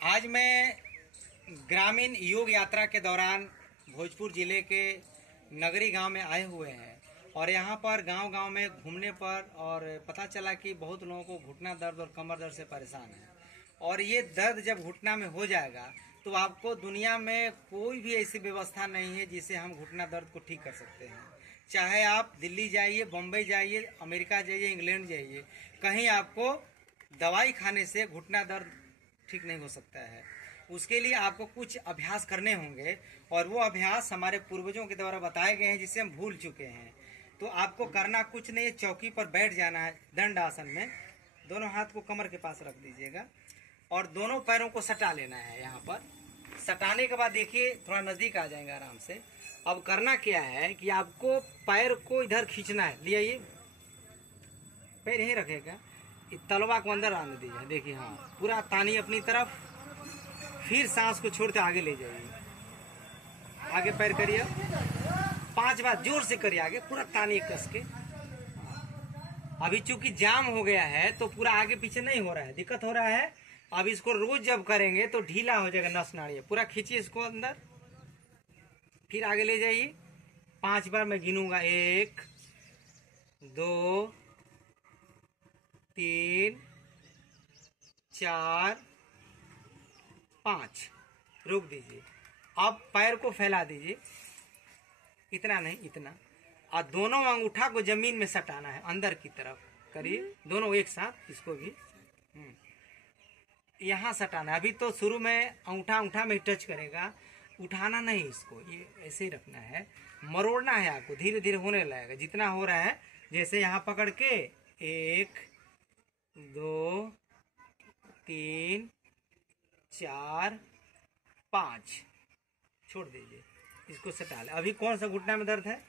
आज मैं ग्रामीण योग यात्रा के दौरान भोजपुर जिले के नगरी गांव में आए हुए हैं और यहाँ पर गांव-गांव में घूमने पर और पता चला कि बहुत लोगों को घुटना दर्द और कमर दर्द से परेशान है। और ये दर्द जब घुटना में हो जाएगा तो आपको दुनिया में कोई भी ऐसी व्यवस्था नहीं है जिससे हम घुटना दर्द को ठीक कर सकते हैं। चाहे आप दिल्ली जाइए, बम्बई जाइए, अमेरिका जाइए, इंग्लैंड जाइए, कहीं आपको दवाई खाने से घुटना दर्द ठीक नहीं हो सकता है। उसके लिए आपको कुछ अभ्यास करने होंगे और वो अभ्यास हमारे पूर्वजों के द्वारा बताए गए हैं जिसे हम भूल चुके हैं। तो आपको करना कुछ नहीं, चौकी पर बैठ जाना है दंड आसन में। दोनों हाथ को कमर के पास रख दीजिएगा और दोनों पैरों को सटा लेना है। यहाँ पर सटाने के बाद देखिए थोड़ा नजदीक आ जाएंगे आराम से। अब करना क्या है कि आपको पैर को इधर खींचना है। लिया ये पैर यहीं रखेगा, तलवा को अंदर आने दीजिए। देखिए हाँ, पूरा तानी अपनी तरफ, फिर सांस को छोड़ते आगे ले जाइए। आगे पैर करिए, 5 बार जोर से करिए, आगे पूरा तानी कस के। अभी चूंकि जाम हो गया है तो पूरा आगे पीछे नहीं हो रहा है, दिक्कत हो रहा है। अब इसको रोज जब करेंगे तो ढीला हो जाएगा नस नाड़ी। पूरा खींचिए इसको अंदर, फिर आगे ले जाइए। 5 बार मैं गिनूंगा, 1 2 3 4 5। रोक दीजिए। अब पैर को फैला दीजिए, इतना नहीं इतना, और दोनों अंगूठा को जमीन में सटाना है, अंदर की तरफ करिए दोनों एक साथ। इसको भी यहाँ सटाना। अभी तो शुरू में अंगूठा में टच करेगा, उठाना नहीं, इसको ये ऐसे ही रखना है। मरोड़ना है आपको, धीरे धीरे होने लगेगा जितना हो रहा है। जैसे यहाँ पकड़ के 1 2 3 4 5 छोड़ दीजिए, इसको सटा ले। अभी कौन सा घुटना में दर्द है?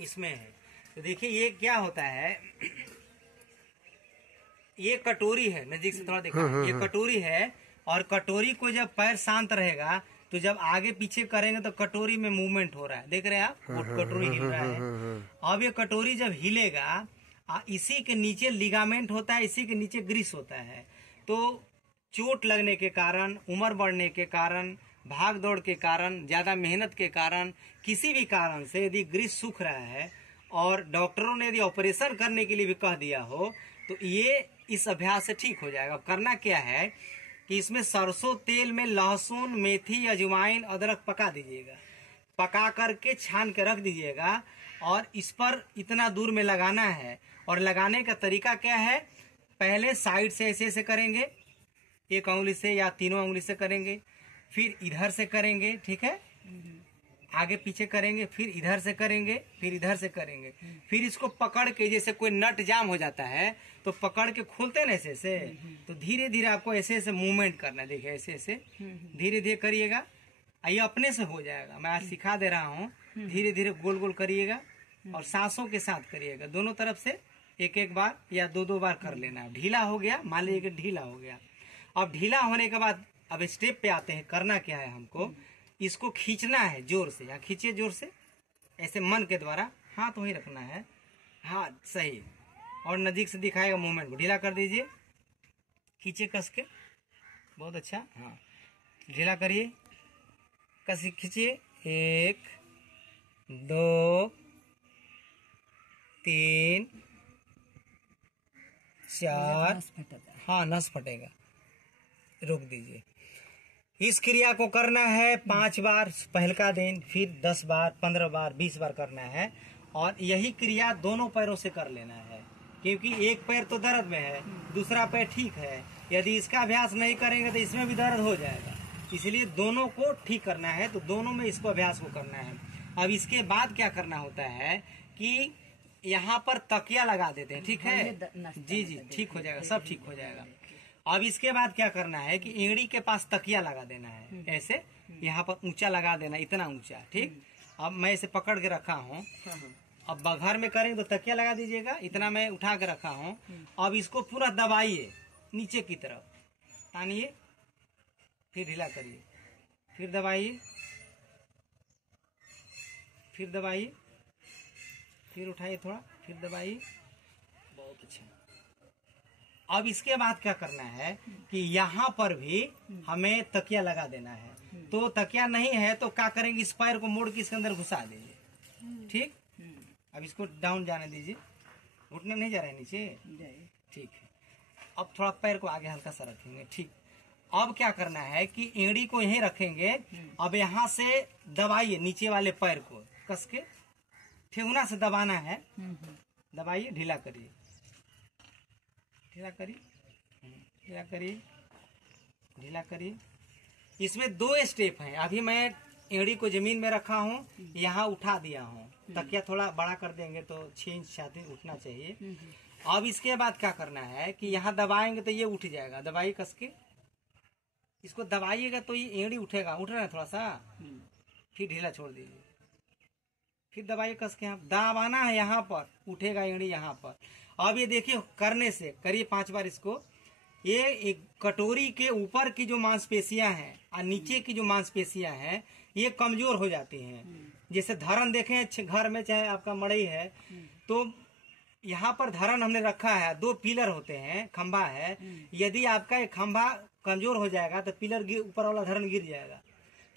इसमें है। तो देखिए ये क्या होता है, ये कटोरी है, नजदीक से थोड़ा देखा, ये कटोरी है। और कटोरी को जब पैर शांत रहेगा तो जब आगे पीछे करेंगे तो कटोरी में मूवमेंट हो रहा है, देख रहे हैं आप, कटोरी हिल रहा है। अब ये कटोरी जब हिलेगा, इसी के नीचे लिगामेंट होता है, इसी के नीचे ग्रीस होता है। तो चोट लगने के कारण, उम्र बढ़ने के कारण, भाग दौड़ के कारण, ज्यादा मेहनत के कारण, किसी भी कारण से यदि ग्रीस सूख रहा है और डॉक्टरों ने यदि ऑपरेशन करने के लिए भी कह दिया हो तो ये इस अभ्यास से ठीक हो जाएगा। अब करना क्या है कि इसमें सरसों तेल में लहसुन, मेथी, अजवाइन, अदरक पका दीजिएगा। पका करके छान के रख दीजिएगा और इस पर इतना दूर में लगाना है। और लगाने का तरीका क्या है, पहले साइड से ऐसे ऐसे करेंगे, 1 उंगली से या 3 उंगली से करेंगे, फिर इधर से करेंगे, ठीक है, आगे पीछे करेंगे, फिर इधर से करेंगे, फिर इधर से करेंगे। फिर इसको पकड़ के, जैसे कोई नट जाम हो जाता है तो पकड़ के खोलते हैं ना ऐसे ऐसे, तो धीरे धीरे आपको ऐसे ऐसे मूवमेंट करना है। देखिए ऐसे ऐसे धीरे धीरे करिएगा, ये अपने से हो जाएगा। मैं आज सिखा दे रहा हूँ, धीरे धीरे गोल गोल करिएगा और सांसों के साथ करिएगा। दोनों तरफ से 1 बार या 2 बार कर लेना है। ढीला हो गया, मान लीजिए कि ढीला हो गया। अब ढीला होने के बाद अब स्टेप पे आते हैं। करना क्या है, हमको इसको खींचना है जोर से। यहाँ खींचिए जोर से, ऐसे मन के द्वारा, हाथ वहीं रखना है, हाथ सही, और नजदीक से दिखाएगा मूवमेंट को। ढीला कर दीजिए, खींचिए कस के, बहुत अच्छा। हाँ, ढीला करिए, कस खींचिए, 1 2 3 4। हाँ, नस फटेगा, रोक दीजिए। इस क्रिया को करना है 5 बार पहलका दिन, फिर 10 बार, 15 बार, 20 बार करना है। और यही क्रिया दोनों पैरों से कर लेना है, क्योंकि एक पैर तो दर्द में है, दूसरा पैर ठीक है। यदि इसका अभ्यास नहीं करेंगे तो इसमें भी दर्द हो जाएगा। इसलिए दोनों को ठीक करना है, तो दोनों में इसको अभ्यास को करना है। अब इसके बाद क्या करना होता है कि यहाँ पर तकिया लगा देते हैं, ठीक है जी जी, ठीक हो जाएगा, सब ठीक हो जाएगा। अब इसके बाद क्या करना है कि एड़ी के पास तकिया लगा देना है, ऐसे यहाँ पर ऊंचा लगा देना, इतना ऊंचा, ठीक। अब मैं इसे पकड़ के रखा हूँ। अब घर में करेंगे तो तकिया लगा दीजिएगा, इतना मैं उठा के रखा हूँ। अब इसको पूरा दबाइए नीचे की तरफ, तानिए, फिर ढीला करिए, फिर दबाइए, फिर दबाइए, फिर उठाइए थोड़ा, फिर दबाइए, बहुत अच्छा। अब इसके बाद क्या करना है कि यहाँ पर भी हमें तकिया लगा देना है। तो तकिया नहीं है तो क्या करेंगे, इस पैर को मोड़ के इसके अंदर घुसा दीजिए। ठीक, अब इसको डाउन जाने दीजिए, घुटने नहीं जा रहे नीचे। ठीक है, अब थोड़ा पैर को आगे हल्का सा रखेंगे। ठीक, अब क्या करना है कि एड़ी को यहीं रखेंगे। अब यहाँ से दबाइए नीचे वाले पैर को कस के, ठेहुना से दबाना है। दबाइए, ढीला करिए, ढीला करिए, ढीला करिए, ढीला करिए। इसमें 2 स्टेप हैं। अभी मैं एड़ी को जमीन में रखा हूँ, यहाँ उठा दिया हूँ। तकिया थोड़ा बड़ा कर देंगे तो 6 इंच छाती उठना चाहिए। अब इसके बाद क्या करना है कि यहाँ दबाएंगे तो ये उठ जाएगा। दबाइए कस के, इसको दबाइएगा तो ये एड़ी उठेगा। उठ रहा है थोड़ा सा, फिर ढीला छोड़ दीजिए, फिर दबाइए कस के। यहाँ दबाना है, यहाँ पर उठेगा एड़ी यहाँ पर। अब ये देखिए, करने से करिए 5 बार इसको। ये एक कटोरी के ऊपर की जो मांसपेशियां हैं और नीचे की जो मांसपेशियां हैं ये कमजोर हो जाती हैं। जैसे धरन देखें घर में, चाहे आपका मड़ई है तो यहाँ पर धरन हमने रखा है, 2 पिलर होते हैं, खंभा है। यदि आपका एक खंभा कमजोर हो जाएगा तो पिलर ऊपर वाला धरन गिर जाएगा।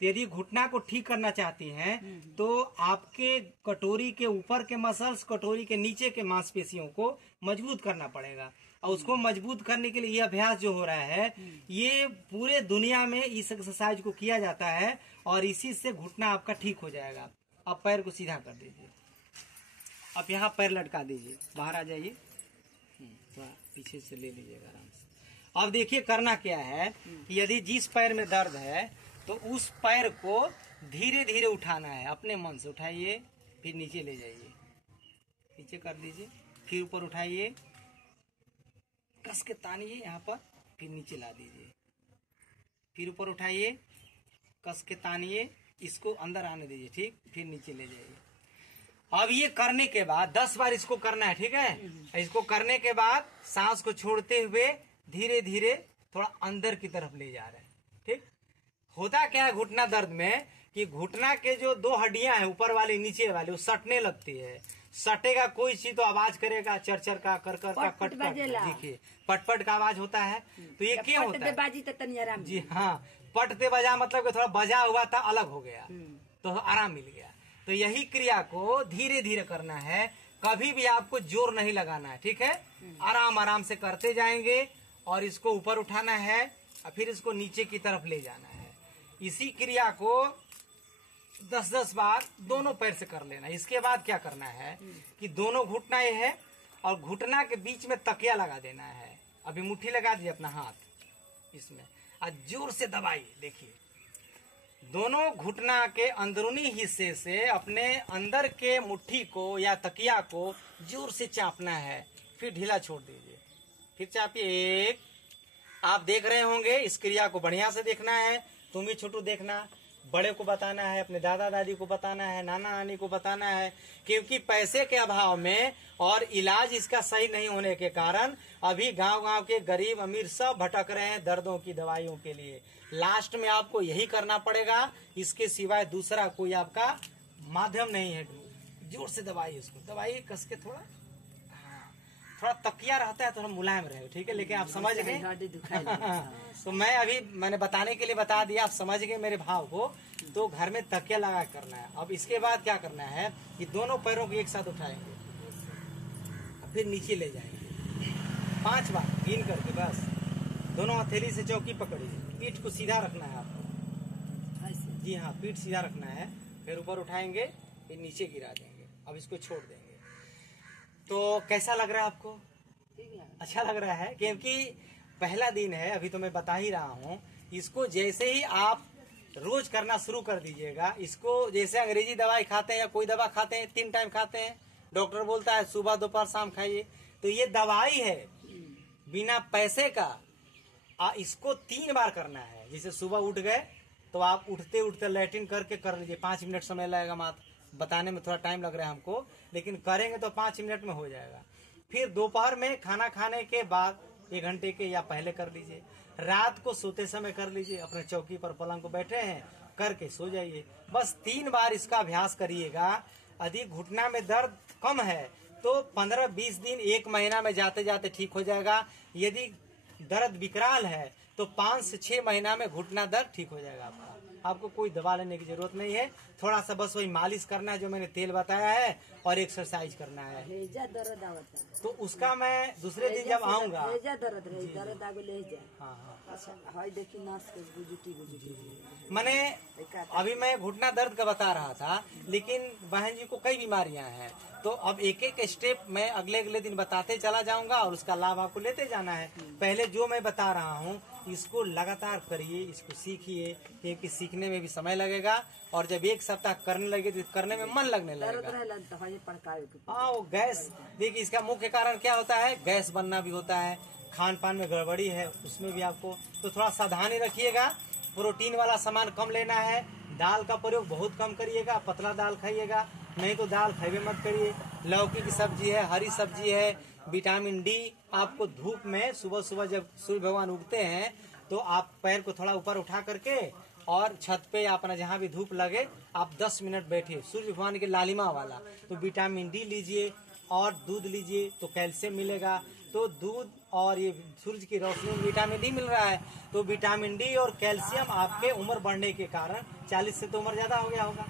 तो यदि घुटना को ठीक करना चाहती हैं तो आपके कटोरी के ऊपर के मसल्स, कटोरी के नीचे के मांसपेशियों को मजबूत करना पड़ेगा। और उसको मजबूत करने के लिए ये अभ्यास जो हो रहा है, ये पूरे दुनिया में इस एक्सरसाइज को किया जाता है और इसी से घुटना आपका ठीक हो जाएगा। अब पैर को सीधा कर दीजिए, अब यहाँ पैर लटका दीजिए, बाहर आ जाइए, थोड़ा पीछे से ले लीजिएगा आराम से। अब देखिए करना क्या है कि यदि जिस पैर में दर्द है तो उस पैर को धीरे धीरे उठाना है। अपने मन से उठाइए, फिर नीचे ले जाइए, नीचे कर दीजिए, फिर ऊपर उठाइए, कस के तानिए यहाँ पर, फिर नीचे ला दीजिए, फिर ऊपर उठाइए, कस के तानिए, इसको अंदर आने दीजिए। ठीक, फिर नीचे ले जाइए। अब ये करने के बाद 10 बार इसको करना है। ठीक है, इसको करने के बाद सांस को छोड़ते हुए धीरे धीरे थोड़ा अंदर की तरफ ले जा रहे हैं। ठीक, होता क्या है घुटना दर्द में कि घुटना के जो 2 हड्डियां हैं, ऊपर वाली नीचे वाली, वो सटने लगती है। सटेगा कोई चीज तो आवाज करेगा, चरचर का, कर कर का, कट कट। देखिए पटपट का आवाज होता है। तो ये क्या होता है? जी हाँ, पटते बजा मतलब कि थोड़ा बजा हुआ था, अलग हो गया तो आराम मिल गया। तो यही क्रिया को धीरे धीरे करना है, कभी भी आपको जोर नहीं लगाना है। ठीक है, आराम आराम से करते जाएंगे और इसको ऊपर उठाना है और फिर इसको नीचे की तरफ ले जाना है। इसी क्रिया को 10-10 बार दोनों पैर से कर लेना। इसके बाद क्या करना है कि दोनों घुटना ये है और घुटना के बीच में तकिया लगा देना है। अभी मुट्ठी लगा दीजिए अपना हाथ इसमें और जोर से दबाइए। देखिए दोनों घुटना के अंदरूनी हिस्से से अपने अंदर के मुट्ठी को या तकिया को जोर से चापना है, फिर ढीला छोड़ दीजिए, फिर चापिए। 1, आप देख रहे होंगे, इस क्रिया को बढ़िया से देखना है। तुम भी छोटू देखना, बड़े को बताना है, अपने दादा दादी को बताना है, नाना नानी को बताना है। क्योंकि पैसे के अभाव में और इलाज इसका सही नहीं होने के कारण अभी गांव-गांव के गरीब अमीर सब भटक रहे हैं दर्दों की दवाइयों के लिए। लास्ट में आपको यही करना पड़ेगा, इसके सिवाय दूसरा कोई आपका माध्यम नहीं है। जोर से दबाइए, इसको दबाइए कस के, थोड़ा तकिया रहता है, थोड़ा मुलायम रहे। ठीक है, लेकिन आप समझ गए तो मैंने बताने के लिए बता दिया, आप समझ गए मेरे भाव को। तो घर में तकिया लगा करना है। अब इसके बाद क्या करना है कि दोनों पैरों को एक साथ उठाएंगे, फिर नीचे ले जाएंगे 5 बार गिन करके। बस दोनों हथेली से चौकी पकड़िए, पीठ को सीधा रखना है आपको। जी हाँ, पीठ सीधा रखना है, फिर ऊपर उठाएंगे, फिर नीचे गिरा देंगे। अब इसको छोड़ देंगे। तो कैसा लग रहा है आपको? अच्छा लग रहा है, क्योंकि पहला दिन है, अभी तो मैं बता ही रहा हूँ। इसको जैसे ही आप रोज करना शुरू कर दीजिएगा, इसको जैसे अंग्रेजी दवाई खाते हैं या कोई दवा खाते हैं, 3 टाइम खाते हैं, डॉक्टर बोलता है सुबह दोपहर शाम खाइए, तो ये दवाई है बिना पैसे का। इसको 3 बार करना है। जैसे सुबह उठ गए तो आप उठते उठते लैट्रिन करके कर लीजिए, 5 मिनट समय लगेगा मात्र, बताने में थोड़ा टाइम लग रहा है हमको, लेकिन करेंगे तो 5 मिनट में हो जाएगा। फिर दोपहर में खाना खाने के बाद 1 घंटे के या पहले कर लीजिए। रात को सोते समय कर लीजिए, अपने चौकी पर पलंग को बैठे हैं करके सो जाइए। बस 3 बार इसका अभ्यास करिएगा। यदि घुटना में दर्द कम है तो 15-20 दिन 1 महीना में जाते जाते ठीक हो जाएगा। यदि दर्द विकराल है तो 5 से 6 महीना में घुटना दर्द ठीक हो जाएगा आपका। आपको कोई दवा लेने की जरूरत नहीं है, थोड़ा सा बस वही मालिश करना है जो मैंने तेल बताया है और एक्सरसाइज करना है। दर्द आवता तो उसका मैं दूसरे दिन जब आऊंगा। मैंने अभी मैं घुटना दर्द का बता रहा था, लेकिन बहन जी को कई बीमारियां हैं, तो अब एक एक स्टेप मैं अगले अगले दिन बताते चला जाऊंगा और उसका लाभ आपको लेते जाना है। पहले जो मैं बता रहा हूँ इसको लगातार करिए, इसको सीखिए, क्योंकि सीखने में भी समय लगेगा और जब 1 सप्ताह करने लगे तो करने में मन लगने लगेगा। हाँ, वो गैस, देखिए इसका मुख्य कारण क्या होता है, गैस बनना भी होता है, खान पान में गड़बड़ी है उसमें भी आपको, तो थोड़ा सावधानी रखिएगा। प्रोटीन वाला सामान कम लेना है, दाल का प्रयोग बहुत कम करिएगा, पतला दाल खाइएगा, नहीं तो दाल खाइए मत करिए। लौकी की सब्जी है, हरी सब्जी है, विटामिन डी आपको धूप में सुबह सुबह जब सूर्य भगवान उगते हैं तो आप पैर को थोड़ा ऊपर उठा करके और छत पे या अपना जहाँ भी धूप लगे आप 10 मिनट बैठिए सूर्य भगवान के लालिमा वाला, तो विटामिन डी लीजिए और दूध लीजिए तो कैल्शियम मिलेगा। तो दूध और ये सूरज की रोशनी में विटामिन डी मिल रहा है, तो विटामिन डी और कैल्शियम आपके उम्र बढ़ने के कारण, 40 से तो उम्र ज्यादा हो गया होगा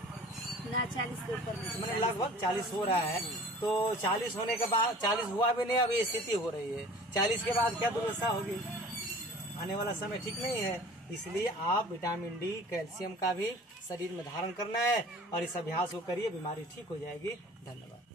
ना, 40 के ऊपर मैंने लगभग 40 हो रहा है, तो 40 होने के बाद 40 हुआ भी नहीं, अब ये स्थिति हो रही है, 40 के बाद क्या दुर्दशा होगी, आने वाला समय ठीक नहीं है। इसलिए आप विटामिन डी कैल्शियम का भी शरीर में धारण करना है और इस अभ्यास को करिए, बीमारी ठीक हो जाएगी। धन्यवाद।